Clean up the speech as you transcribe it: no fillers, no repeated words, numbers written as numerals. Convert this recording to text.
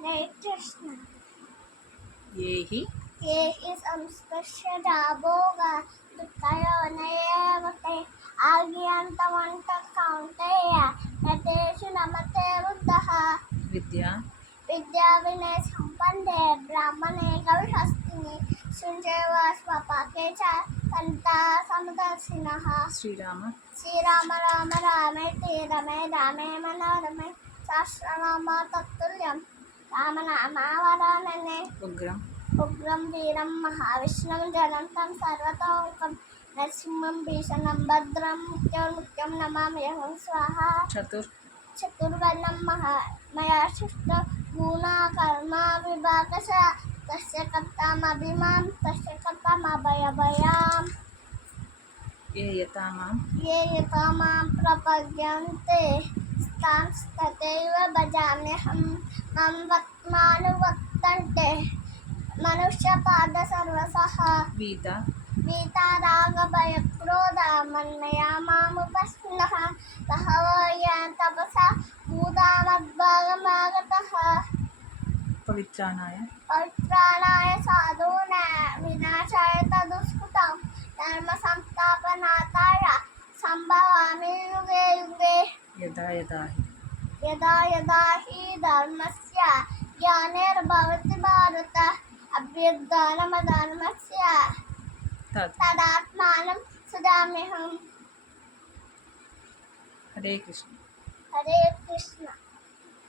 హరే కృష్ణ. ఏహి ఏహి సంస్పృశ్య భోగా దుఃఖయోనయేవతే ఆగ్యంతమంత కౌంతేయ యతేషు నమతే బుద్ధః. విద్యా విద్యా వినయ సంపన్నే బ్రాహ్మణే కవిహస్తిని శృంజేవ స్వపాకే చ సంతా సమదర్శినః. శ్రీరామ శ్రీరామ రామ రామేతి రమే రామే మనోరమే సహస్రనామ తత్తుల్యం రామనామావరాననే. ఉగ్రం ఉగ్రం వీరం మహావిష్ణుం జనంతం సర్వతోముఖం నరసింహం భీషణం భద్రం ముఖ్యం నమామ్యహం స్వాహ. చతుర్వర్ణం మయా సృష్టో గుణా కర్మ విభాగశ తస్య కర్తామభిమాం తస్య కర్తామభయభయాం. ఏ యతామాం ఏ యథా మాం ప్రపద్యంతే తాం తథైవ భజామ్యహం. మమ వర్త్మానువర్తంతే మనుష్యపాద సర్వసః. వీత వీతరాగభయక్రోధ మన్మయా మాముపస్సినః బహవో తపసా భూతామద్భాగమాగతః. పవిత్రాణాయ పవిత్రాణాయ సాధూనాం వినాశాయ తదుష్కృతం ధర్మ సంస్థాపనార్థాయ సంభవామి యుగే యుగే. యదా యదా హి యదా యదా హి ధర్మస్య గ్లానిర్భవతి భారత అభ్యుత్థానమధర్మస్య తదాత్మానం సృజామ్యహం. హరే కృష్ణ. హరే కృష్ణ.